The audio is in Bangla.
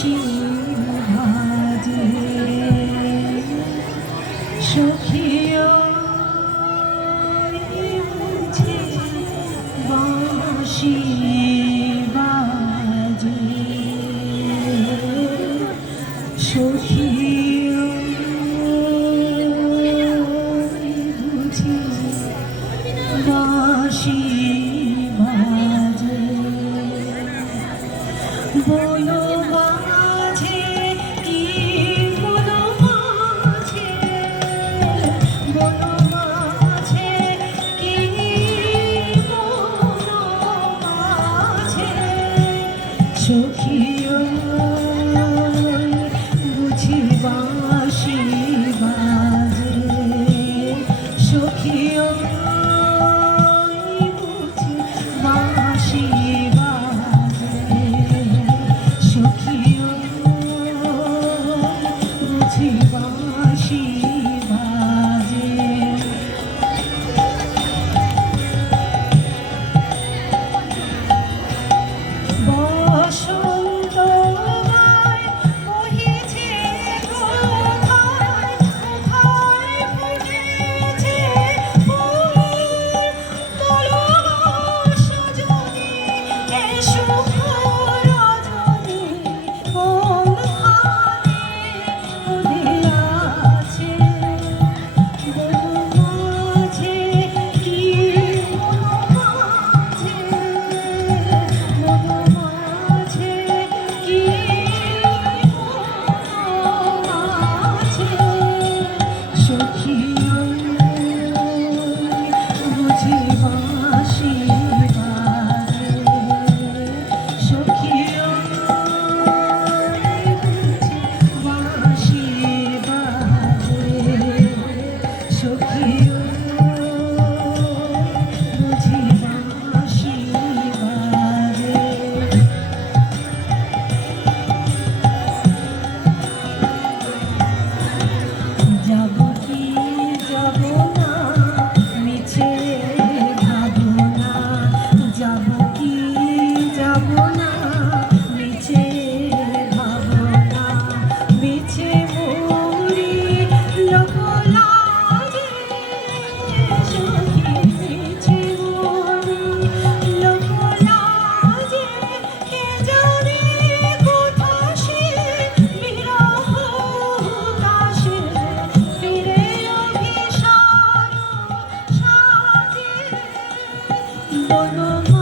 বাঁশি বাজে সখিও বুঝি বাঁশি বাজে সখিও বুঝি বাঁশি বাজে বলো মাঝে কি বলো মাঝে বলো মাঝে কি বলো মাঝে সখিও বুঝি বাঁশি বাজে সখিও বুঝি বাঁশি বাঁশি বাজে বসন্ত গায় বহিছে কোথায় কোথায় ফুটেছে ফুল তোলো সজনী এসো রজনী বলো